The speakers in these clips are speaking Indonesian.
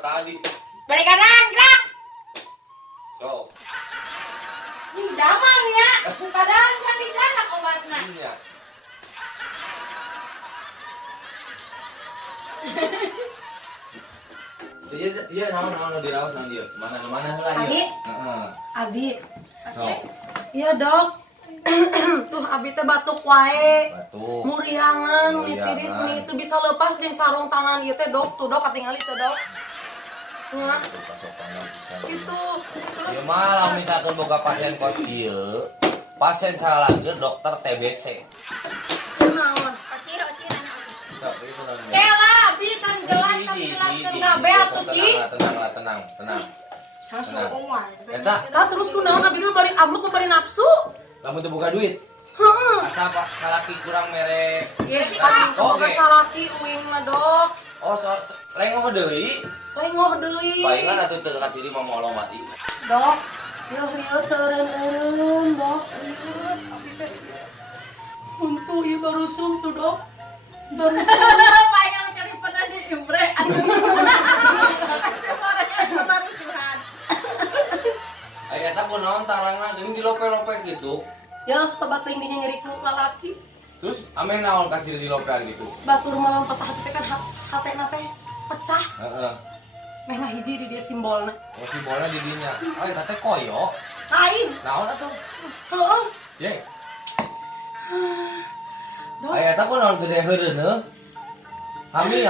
tadi. Balik kanan, gerak. Go. Ih, damang ya. Padahal cantik-cantik obatnya. Iya. Iya, naon dirawat naon dia. Mana lah Abi? dia. Abi, So, iya dok. Tuh Abi teh batuk wae. batuk. Muriangan, Muriangan. tiris nih itu bisa lepas jeung sarung tangan ieu teh dok. Tuh dok katingali tuh dok. Ya, itu. Terus Ya malah misalkan boga pasien kos ieu, pasien salahkeun dokter TBC. kunaon? Oci nanya Oci. Sok, itu namanya. Ela, Abi kan jelas kan jelaskeun gabe atuh Ci. Tenang. Hasu Tenang. omong. Eta, Tah terus kunaon Abi mah bari amuk mah bari nafsu. kamu tuh buka duit. Heeh. Asa pak salaki kurang mere. Ye, Oke. boga salaki uing mah dok. Oh, lengoh deui. Lengoh deui. Palingan atuh teu ka diri mah moal mati. Dok, ieu teureun dok. Abi teh. Untuk ieu baru sum tuh dok. Baru sum. Pengen kali pernah di Imbre. Aduh. Baru surat. Aya eta kunaon tarangna geuning dilope-lope gitu. Ya, tobat teuing dinya nyeri ku lalaki. Terus ame naon ka ciri dilopean gitu. Batur mah patah hati teh kan hatena teh pecah. Heeh. Meh mah hiji di dia simbolna. Oh si bola di dinya. Oh eta teh koyo. Lain. Naon atuh? Heeh. Ye. Dok, Aya eta kunaon gede heureuneuh. Hamil.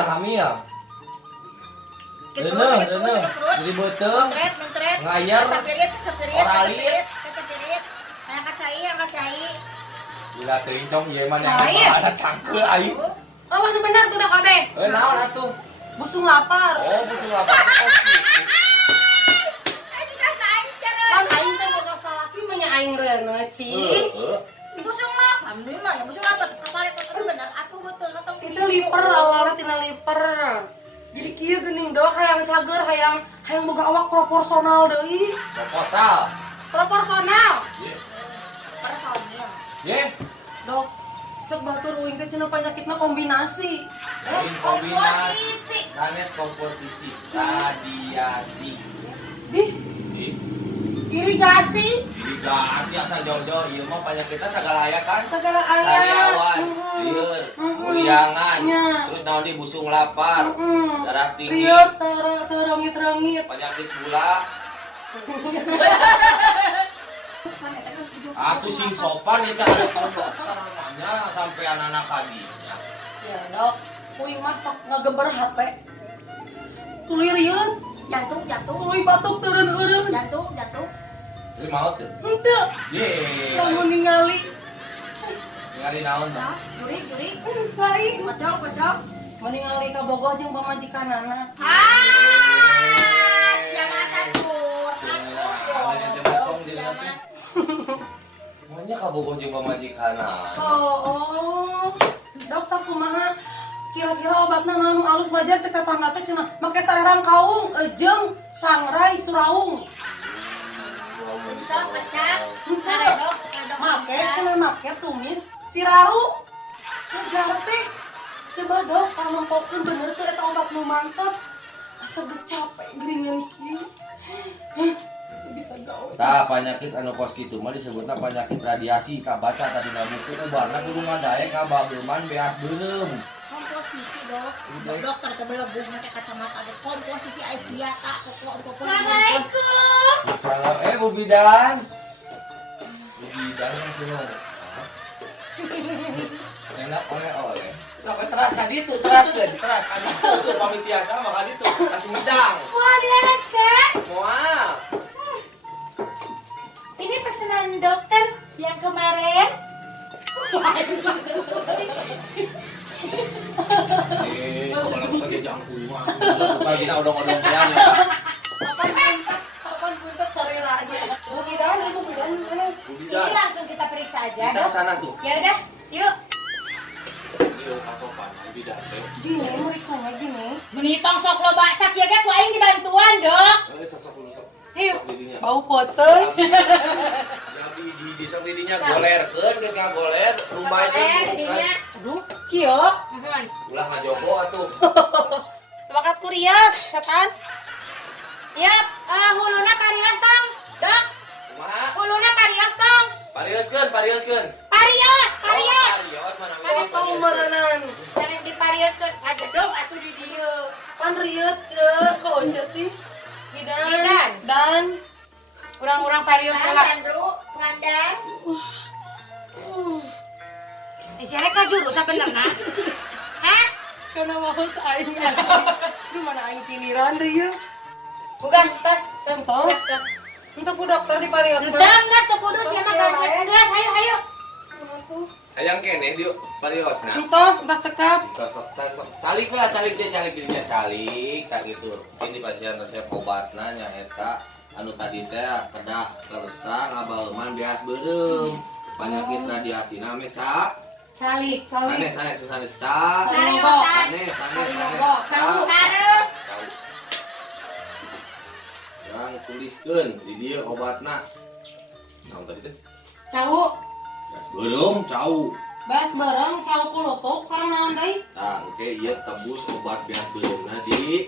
Sakit perut. Jadi beuteung. Mentret. Ngayar. Kecapirit. Oralit. Kecapirit. Angkat cai. Gila teuing cong ieu mah yang Lain. ada cangkeul aing. oh nu bener tuh dok abe. Naon atuh? Busung lapar. Oh, busung lapar kos gitu. Sudah naik sana. Kan aing teh boga salaki mah nya aing reuneuh, Ci. Busung lapar, mah ya busung lapar. Kapal itu bener atuh betul nonton Itu liper awalnya tina liper. Jadi kieu geuning dok, hayang cager, hayang boga awak proporsional deui. Proposal. Proporsional. Ye. personil. Ye. Dok, cek batur uing teh cenah penyakitna kombinasi. Komposisi. Sanes komposisi. Radiasi. Di Di irigasi irigasi asa jauh-jauh ieu mah penyakitna sagala aya kan. segala aya. Sariawan, lieur, muriangan, Nya. terus naon di busung lapar, darah tinggi, Riot terengit. penyakit gula. Aku sing sopan itu ada dokter namanya sampai anak-anak kaginya. Ya dok, uing mah sok ngageber hate. Tuluy riut, Jantung. tuluy batuk turun eureun. Jantung. Jadi mau tuh. Henteu, Ye. lamun ningali. Ngali naon dah. Jurik. Lain, Pocong. ningali ka bogoh jeung pamajikanana. Siapa asa curhat. Makanya kabogoh jeung pamajikanana. Oh, dok tak kumaha? Kira-kira obatna naon alus bajar cek tetangga teh cenah make sarerang kaung jeung sangrai suraung. Pecah. Henteu. Make cenah make tumis siraru. Ngejar teh. Coba dok pamempokeun bener teh eta obat nu mantep. Asa geus capek geuningan kieu. Bisa gawe. Tah penyakit anu kos kitu mah disebutna penyakit radiasi. Kabaca tadi na buku teh barna kudu ngadae ka babeuman beas beureum. Komposisi dok. Dokter teh belebung make kacamata ge komposisi Asia tak pokok. Assalamualaikum. Salam Bu Bidan. Bu Bidan kuno. Enak oleh. Sampai teras ka ditu, teras ka ditu tuh pamit biasa mah ka ditu, kasih midang. Wah, dilereskan. Moal. Ini pesanan dokter yang kemarin. Sekolah bukan dia jangkung mah. Bukan kita odong-odong pian. Kapan puntet sariranya? Bu Bidan, Ibu Bidan mana? Bu Ini Bidan. langsung kita periksa aja, Bisa dok. kesana tuh. Ya udah, yuk. Ini kasopan Bu Bidan teh. Gini, meriksanya gini. Menitong sok lo baksa kieu ge ku aing dibantuan, dok. Sok dulu sok. Yuk. Sok didinya. Bau poteng. Ya di sok didinya golerkeun geus ngagoler, rumbay teh bukan. Aduh, kieu. Ulah ngajogo atuh. Bakat kuriat, setan. Yap, huluna parios tong. Dok, Kumaha? huluna parios tong. Parioskeun. Parios. Parios mana Saya tahu maranan. Sanes di parios kan aja dong atuh di dieu. Pan riet cek, kok once sih? Bidan. Dan Urang-urang parios lah. Pandan. Siapa ka jurusan bener nah? Hah? karena mau aing asli. Lu mana aing piniran deh ya? Bukan, tos. Untuk ku dokter di parios. Enggak, tuh kudu siapa ganjek. Gas, ayo. Hayang kene di pariosna. Entos cekap. Calik dia calik tak gitu. Ini pasien resep obatna nya eta anu tadi teh kena resah ngabaleuman beas beureum. Penyakit radiasi na me ca. Calik. Sanes ca. Sariosan. Sanes. Cau. Sareu. Yang tuliskeun di dieu obatna. Naon tadi teh? Cau. Beas beureum cau. Bas bareng cau kulutuk sareng naon deui? Tah engke ieu tebus obat beas beureumna di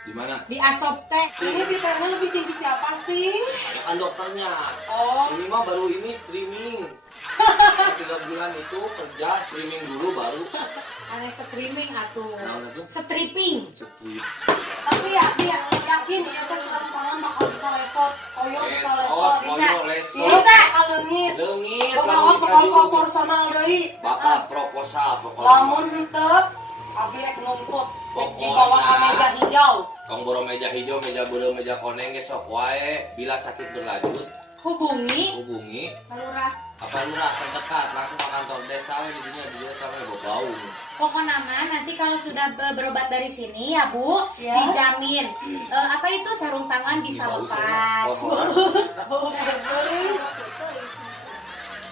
Di mana? Di asop teh. ini Peternya lebih tinggi siapa sih? Ya kan dokternya. Oh, Ini mah baru ini streaming. 3 bulan itu kerja streaming dulu baru. Ada streaming atuh. Naon atuh? Stripping. Stream. tapi yakin ya teh sareng tangan bakal bisa lesot, koyo bisa Lesot, lesot. Bisa. koyo lesot. Bisa. Alengit. Leungit Pokoknya bakal proporsional deui. Bakal proposal pokoknya. Lamun henteu abi rek nuntut dibawa ke meja hijau. Kong boro meja hijau, meja beureum, meja koneng ge sok wae. Bila sakit berlanjut hubungi Lurah. apa lurah terdekat langsung ke kantor desa we di dinya dia sampai bau. Pokoknya mah nanti kalau sudah berobat dari sini ya Bu, Ya. dijamin apa itu sarung tangan bisa Ih, bau lepas.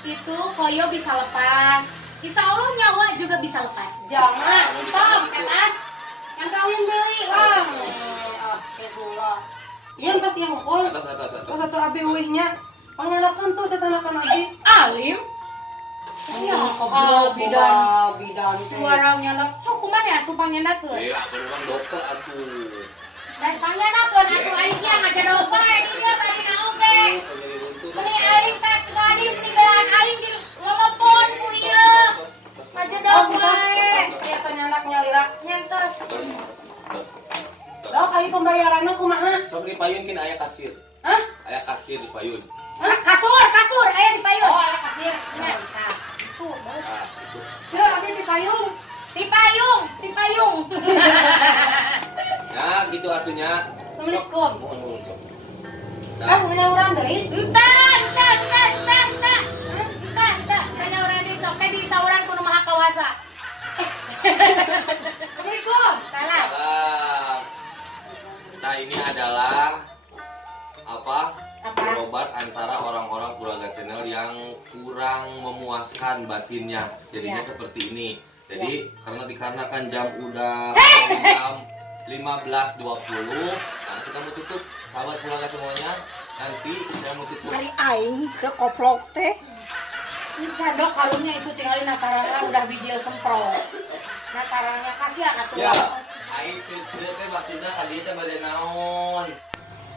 Itu koyo bisa lepas. Insya Allah nyawa juga bisa lepas. Jangan, entam, setan. Yang kawin deui lah. Itulah. Ieu teh yang hukul. Atas. Terus satu abi uihnya. Pangenakan tuh desanakan abi. Alim. Ya, bidan. Suaranya nak sok kumaha ya atuh pangenakeun. Ya, beneran dokter atuh. Dan pangenakeun atuh Aisyah ngajadoh bae di dieu bari na oge. Meni aing teh tadi meni belaan aing di lolopon ku ieu. Ngajadoh bae. Biasanya anak nyalira. Nyentos. Dok, ayo pembayarannya kumaha? Sok dipayunkeun aya kasir. Hah? Aya kasir dipayun. Kasur aya di payung. Oh, ada kasir. Nah, tuh. Ah, itu. Ceu abi di payung. Di payung. Ya, gitu atunya. Assalamualaikum. Mohon. Kan nyauran deui. Entah. Tanya orang di sok teh di sauran kudu maha kawasa. Assalamualaikum. Salah. Salam. Nah, ini adalah apa? Berobat antara orang-orang keluarga channel yang kurang memuaskan batinnya. Jadinya Ya. seperti ini. Jadi dikarenakan jam udah jam 15.20, karena kita mau tutup. Sahabat keluarga semuanya, nanti saya mau tutup. Hari aing teu koplok teh. Ini cadok kalungnya itu tinggalin natarangna udah bijil semprot. Natarangnya kasihan atuh. Ya, aing cerita teh maksudnya kali teh bade naon?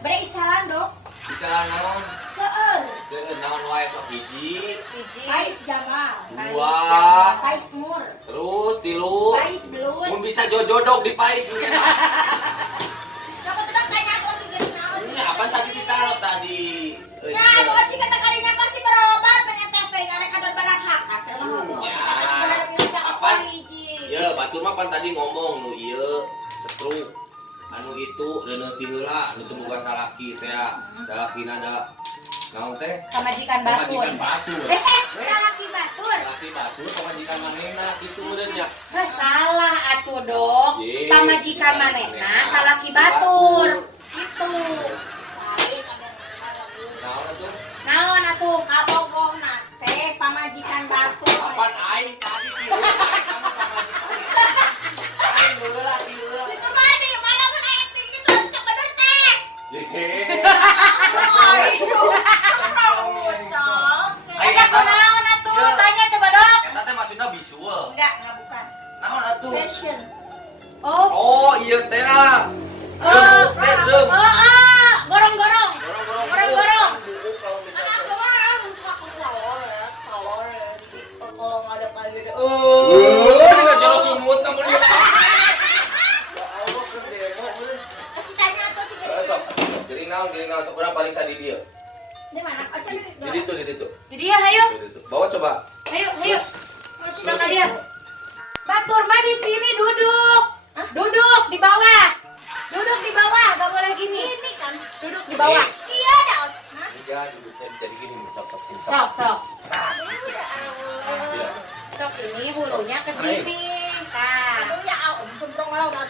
Bere icalan dok. Bicara naon? Seueur. Seueur naon wae sok hiji, Hiji. Pais Jamal. dua, Pais Mur. terus tilu. Pais Belut. Mun bisa jojodok di pais mungkin. Coba tuh dong tanya aku oksigen naon. Ini apa tadi ditaruh tadi? Ya, aku oksigen kata kadinya pasti berobat pengeteh teh karek kadar barang hak. Kadar mah oksigen teh bener ngajak aku Apaan? hiji. Ya, batur mah pan tadi ngomong nu ieu stroke. Anu itu reuneuh ti heula nu teu boga salaki teh. Salakina da naon teh? Pamajikan batur. Pamajikan batur. Salaki batur. Salaki batur pamajikan manehna kitu meureun nya. Salah atuh dok. Ye, Pamajikan manehna salaki batur. Gitu. Baik ada lagu. Naon atuh? Naon atuh? Kabogohna teh pamajikan batur. Apaan aing tadi ti heula kamu pamajikan. Aing heula ti heula. Si Sumadi malah mun aya tinggi tuh cek bener teh. Ada kunaon atuh? Tanya coba dok. Eta teh maksudna visual. Enggak bukan. Naon atuh? Fashion. Oh, Oh, iya teh. Gorong-gorong. Gorong-gorong. Karena aku mah suka salor ya. Kalau nggak ada kayak gitu. Ini cara sumut kamu dia. Ya Allah, keur demo bener. Citanya tuh sih. Sok, gering naon sok urang paling sadi dia. Di mana? Aja di. Di ditu. Jadi ya, ayo. Di ditu. Bawa coba. Ayo. Sudah kalian. Batur mah di sini duduk. Duduk di bawah. Gak boleh gini. Ini kan. Duduk di bawah. Iya dah. Enggak, duduknya jadi gini, sok sini. Sok. Iya. Sok ini bulunya ke sini. Tah. Aduh ya, semprong lah udah.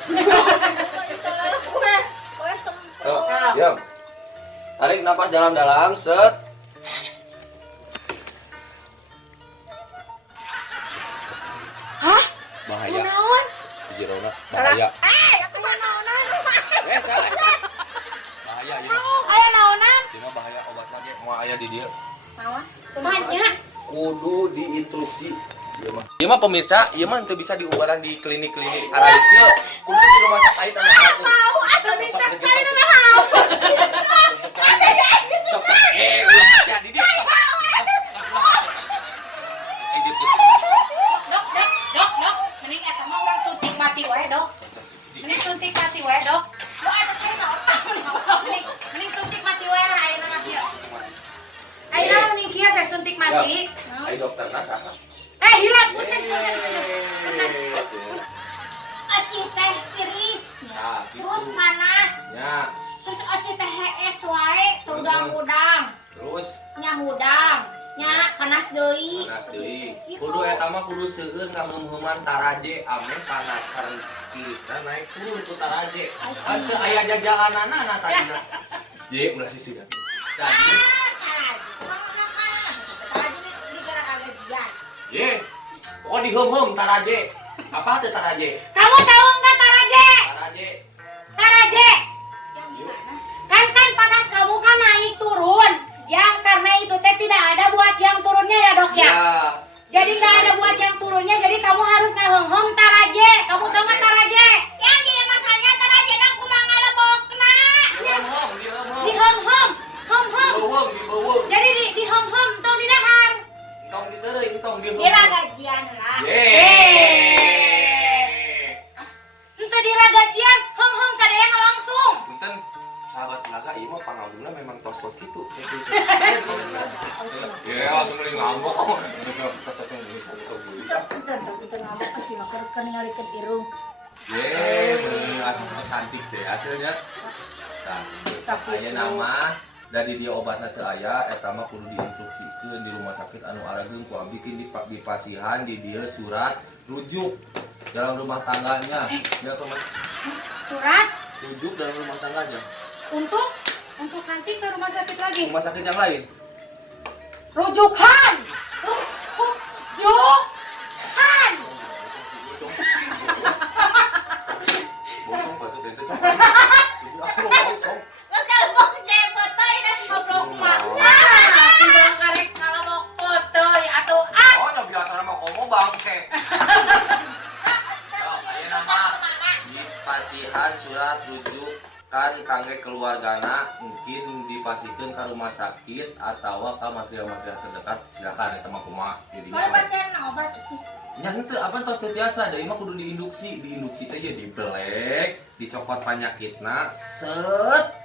Gue semprong. Diam. Tarik napas dalam-dalam, set. Hah? Bahaya. Kunaon? Jerona bahaya. Aku mah naonan. Salah. Bahaya ieu. Aya naonan? Cina bahaya obat lagi mau aya di dia. Naon? Kumaha? Kudu diinstruksi. Ieu mah pemirsa, ieu mah teu bisa diobaran di klinik-klinik araik ieu. Kudu di rumah sakit anak aku. Mau atuh bisa sekali na mau. Sok. Ulah bisa di dia. Dok. Mending eta mah urang suntik mati wae, Dok. Mending suntik mati wae, Dok. Lo ada saya naon? Mending suntik mati wae lah ayeuna mah kieu. Ayeuna mending kieu saya suntik mati. Ai dokter nasaha? Hilap, punten. Aci teh iris. Nah, Terus panas. Ya, Terus aci teh hees wae, tudang-udang. terus Nya hudang. Nya panas deui. panas deui. Kudu eta mah kudu seueur ngameumeuman taraje ame panasan kita naik turun ku taraje. Atuh aya jajalanana tadina. Ye, ulah sisi kan. Tadi, ye. Pokoknya diheum-heum taraje. Apa teh taraje? Kamu tahu enggak Taraje? Taraje. Kan panas kamu kan naik turun. Yang karena itu teh tidak ada buat yang turunnya ya, Dok ya. Ya. Jadi nggak ada buat yang turunnya, jadi kamu harus ngahem-hem Taraje. Kamu tahu nggak Taraje? Yang gini masalahnya taraje nang kumaha ngalebokna. Diheum-heum. Di hem-hem, hem-hem. Dibeuweung. Jadi di hem-hem, tong di dahar. Tong diteureung, tong diheum. Kira gajian lah. Ente di ragajian, hem-hem sadayana langsung. Punten sahabat laga ieu mah pangaunduna memang tos-tos kitu. Ya, atuh mending ngambok. Itu ngomong aci mah keur ningalikeun irung. Mending asup cantik teh hasilnya. Aya nama dari dia obatna teu aya eta mah kudu diinstruksikeun di rumah sakit anu arageun ku abdi di pasihan di dieu surat rujuk dalam rumah tangganya. Ya Mas. Surat Rujuk dalam rumah tangganya. untuk nanti ke rumah sakit lagi. Rumah sakit yang lain. Rujukan. Rujukan. Bocong patut ente cok. Betul bos ge foto ini ngobrol mah. Tiba karek ngalabok foto ya atuh ah. Oh, nya biasa nama komo bangke. Aya nama di pasihan surat rujuk kan kangge keluargana mungkin dipasikeun ka rumah sakit atawa ka material-material terdekat silakan eta mah kumaha jadi Mana pasien obat sih? nya henteu apa tos teu biasa dari mah kudu diinduksi teh ya dibelek dicopot panyakitna set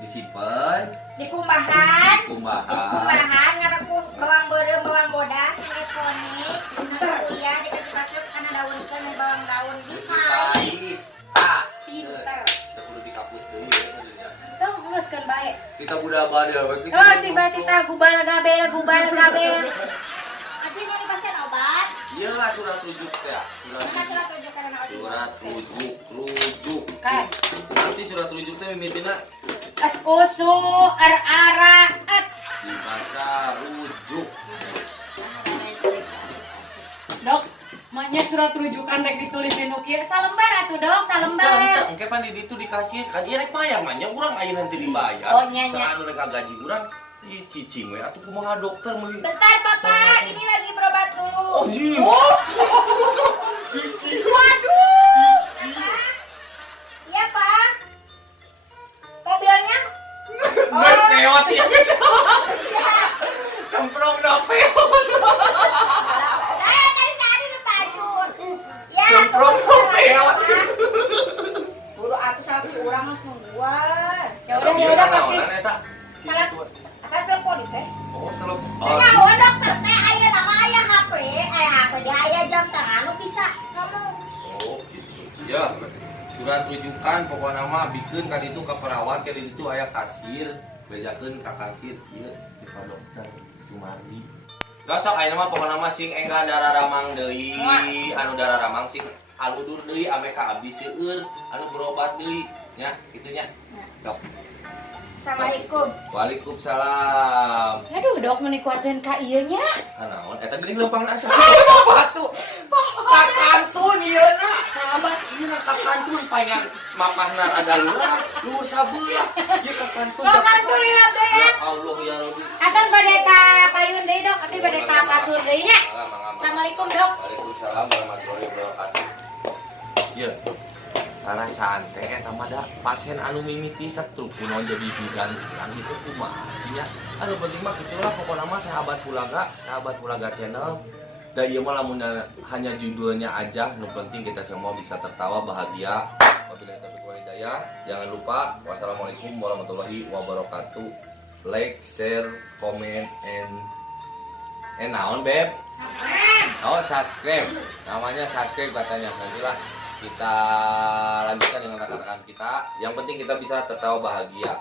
disimpen Dikumbahan. kumbahan Ngareku bawang beureum bawang bodas elektronik. Kuliah dikasih kana daunkeun bawang daun di pais. Pinter. kita kudu dikaput deui ya. Tong geuskeun bae. Kita budak bade we kitu. Oh, tiba-tiba gubal gabel. Aci mau pasien obat. Ieu lah surat rujuk teh. Mana surat rujuk karena obat. Surat rujuk. Kan. Nanti surat rujuk teh mimitina Askusu araat. dibaca rujuk. Dok, maknya surat rujukan rek ditulis di nu kieu salembar atuh, Dok, salembar. Engke pan di ditu dikasih kan ieu rek bayar mah nya urang aya nanti dibayar. Oh, nya. Saanu rek gaji urang ih cicing we atuh kumaha dokter meuli. Bentar Papa, ini lagi berobat dulu. Oh, jing. Waduh. Iya Pak. dia aya jam tangan lu bisa ngomong. Oh gitu. Ya surat rujukan pokoknya mah bikin kan itu ke perawat kali itu aya kasir bejakeun ka kasir ieu di Pak Dokter Sumardi. Dasok ayeuna mah pokona mah sing enggal dararamang deui, anu dararamang sing aludur deui ame ka abdi seueur, anu berobat deui nya, kitu nya. Sok. Assalamualaikum. Waalaikumsalam. Aduh, dok menikuatin ka ieu nya. Kanaon eta geuning leumpang asa. Sahabat tuh. Kakantun ieu na, sahabat ieu na kakantun paengan mapahna ada luhur sabeula. Ieu kakantun. Kakantun hilap deui ya. Ya Allah ya Rabbi. Atan bade ka payun deui dok, abdi bade ka kasur deui nya. Assalamualaikum dok. Waalaikumsalam warahmatullahi wabarakatuh. Ya, karena santai eta mah da pasien anu mimiti stroke kunaon jadi bidan itu kumaha sih nya. Anu penting mah kitu lah pokona mah sahabat Pulaga channel. Da ieu mah lamun hanya judulnya aja, nu penting kita semua bisa tertawa bahagia. Wabillahi taufiq wal hidayah. Jangan lupa wassalamualaikum warahmatullahi wabarakatuh. Like, share, comment and naon beb? Oh, subscribe. Namanya subscribe katanya. Nantilah kita lanjutkan dengan rekan-rekan kita. Yang penting kita bisa tertawa bahagia.